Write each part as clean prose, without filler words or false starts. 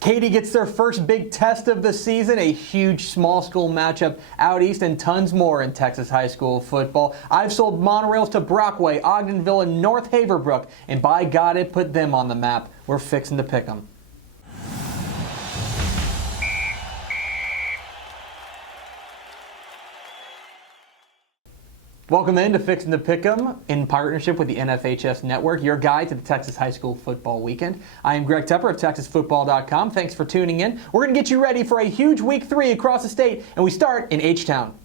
Katy gets their first big test of the season, a huge small school matchup out east, and tons more in Texas high school football. I've sold monorails to Brockway, Ogdenville, and North Haverbrook, and by God, it put them on the map. We're fixing to pick them. Welcome in to Fixin' to Pick'em in partnership with the NFHS Network, your guide to the Texas High School Football Weekend. I am Greg Tepper of TexasFootball.com. Thanks for tuning in. We're going to get you ready for a huge Week 3 across the state, and we start in H-Town.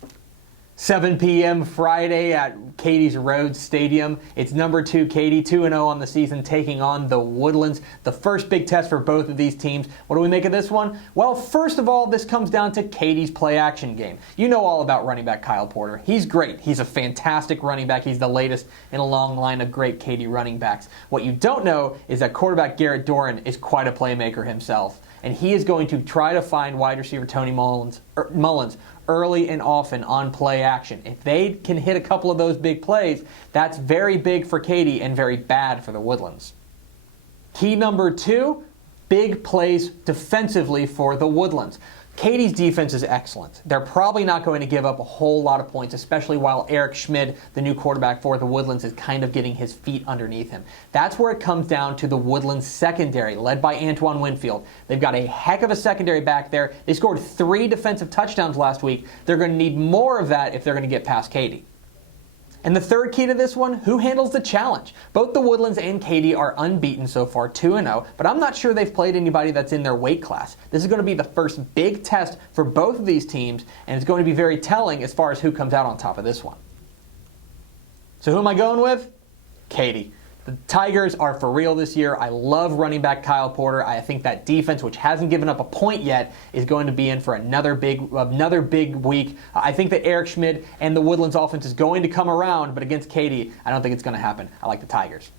7 p.m. Friday at Katy's Rhodes Stadium. It's number 2 Katy, 2-0 on the season, taking on the Woodlands. The first big test for both of these teams. What do we make of this one? Well, first of all, this comes down to Katy's play-action game. You know all about running back Kyle Porter. He's great. He's a fantastic running back. He's the latest in a long line of great Katy running backs. What you don't know is that quarterback Garrett Doran is quite a playmaker himself. And he is going to try to find wide receiver Tony Mullins early and often on play action. If they can hit a couple of those big plays, that's very big for Katy and very bad for the Woodlands. Key number 2, big plays defensively for the Woodlands. Katy's defense is excellent. They're probably not going to give up a whole lot of points, especially while Eric Schmid, the new quarterback for the Woodlands, is kind of getting his feet underneath him. That's where it comes down to the Woodlands secondary, led by Antoine Winfield. They've got a heck of a secondary back there. They scored 3 defensive touchdowns last week. They're going to need more of that if they're going to get past Katy. And the third key to this one, who handles the challenge? Both the Woodlands and Katy are unbeaten so far, 2-0, but I'm not sure they've played anybody that's in their weight class. This is going to be the first big test for both of these teams, and it's going to be very telling as far as who comes out on top of this one. So who am I going with? Katy. The Tigers are for real this year. I love running back Kyle Porter. I think that defense, which hasn't given up a point yet, is going to be in for another big week. I think that Eric Schmid and the Woodlands offense is going to come around, but against Katy, I don't think it's going to happen. I like the Tigers.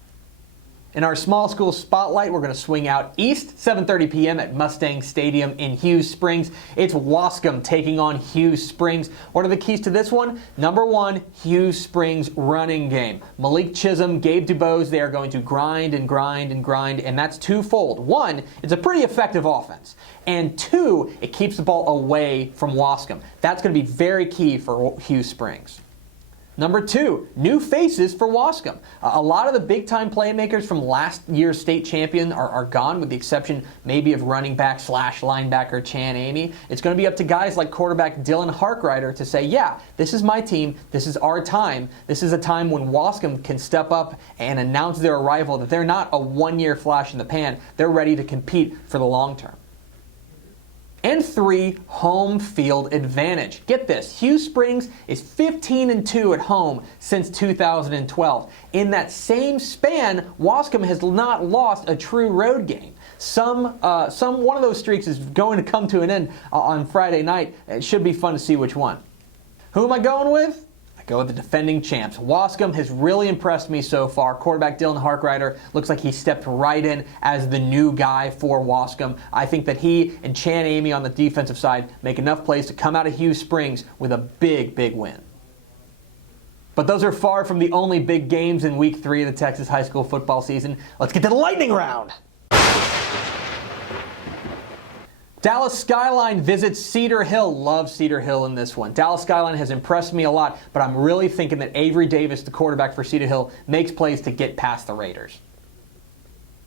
In our small school spotlight, we're going to swing out east, 7:30 p.m. at Mustang Stadium in Hughes Springs. It's Wascom taking on Hughes Springs. What are the keys to this one? Number 1, Hughes Springs running game. Malik Chisholm, Gabe Dubose, they are going to grind and grind and grind, and that's twofold. 1, it's a pretty effective offense. And 2, it keeps the ball away from Wascom. That's going to be very key for Hughes Springs. Number 2, new faces for Wascom. A lot of the big-time playmakers from last year's state champion are gone, with the exception maybe of running back / linebacker Chan Amy. It's going to be up to guys like quarterback Dylan Harkrider to say, yeah, this is my team, this is our time. This is a time when Wascom can step up and announce their arrival, that they're not a one-year flash in the pan. They're ready to compete for the long term. And 3, home field advantage. Get this, Hughes Springs is 15-2 at home since 2012. In that same span, Wascom has not lost a true road game. One of those streaks is going to come to an end on Friday night. It should be fun to see which one. Who am I going with? Go with the defending champs. Wascom has really impressed me so far. Quarterback Dylan Harkrider looks like he stepped right in as the new guy for Wascom. I think that he and Chan Amy on the defensive side make enough plays to come out of Hughes Springs with a big win. But those are far from the only big games in Week 3 of the Texas high school football season. Let's get to the lightning round. Dallas Skyline visits Cedar Hill. Love Cedar Hill in this one. Dallas Skyline has impressed me a lot, but I'm really thinking that Avery Davis, the quarterback for Cedar Hill, makes plays to get past the Raiders.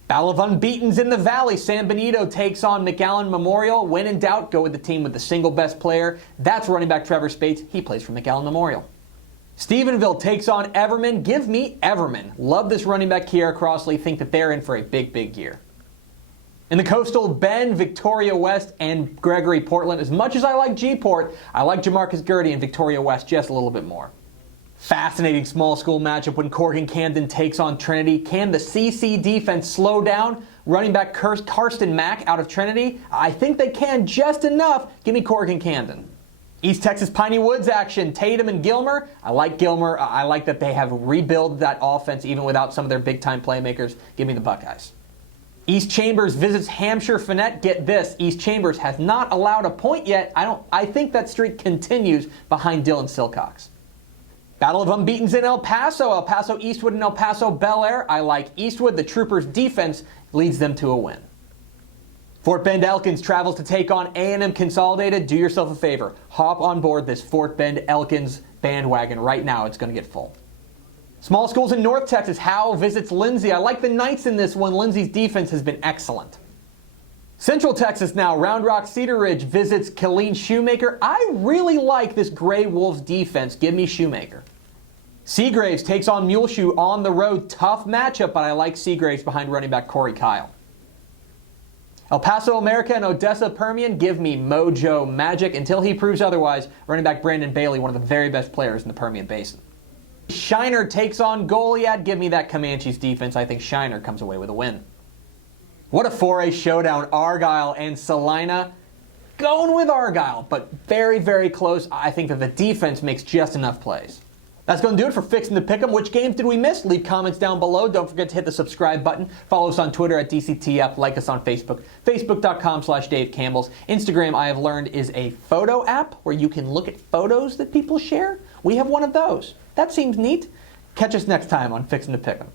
Battle of Unbeatens in the Valley. San Benito takes on McAllen Memorial. When in doubt, go with the team with the single best player. That's running back Trevor Spates. He plays for McAllen Memorial. Stephenville takes on Everman. Give me Everman. Love this running back Kiera Crossley. Think that they're in for a big year. In the Coastal Bend, Victoria West and Gregory Portland. As much as I like G-Port, I like Jamarcus Gurdy and Victoria West just a little bit more. Fascinating small school matchup when Corgan Camden takes on Trinity. Can the CC defense slow down running back Karsten Mack out of Trinity? I think they can just enough. Give me Corgan Camden. East Texas Piney Woods action, Tatum and Gilmer. I like Gilmer. I like that they have rebuilt that offense even without some of their big-time playmakers. Give me the Buckeyes. East Chambers visits Hampshire Finette. Get this, East Chambers has not allowed a point yet. I think that streak continues behind Dylan Silcox. Battle of Unbeatens in El Paso Eastwood and El Paso Bel Air. I like Eastwood. The Troopers' defense leads them to a win. Fort Bend Elkins travels to take on A&M Consolidated. Do yourself a favor. Hop on board this Fort Bend Elkins bandwagon right now. It's going to get full. Small schools in North Texas. Howell visits Lindsay. I like the Knights in this one. Lindsay's defense has been excellent. Central Texas now. Round Rock Cedar Ridge visits Killeen Shoemaker. I really like this Gray Wolves defense. Give me Shoemaker. Seagraves takes on Muleshoe on the road. Tough matchup, but I like Seagraves behind running back Corey Kyle. El Paso America and Odessa Permian. Give me Mojo Magic. Until he proves otherwise, running back Brandon Bailey, one of the very best players in the Permian Basin. Shiner takes on Goliad. Give me that Comanches defense. I think Shiner comes away with a win. What a 4A showdown. Argyle and Salina. Going with Argyle, but very, very close. I think that the defense makes just enough plays. That's going to do it for Fixin' the Pick'em. Which games did we miss? Leave comments down below. Don't forget to hit the subscribe button. Follow us on Twitter at DCTF. Like us on Facebook, facebook.com/Dave Campbell's. Instagram, I have learned, is a photo app where you can look at photos that people share. We have one of those. That seems neat. Catch us next time on Fixin' the Pick'em.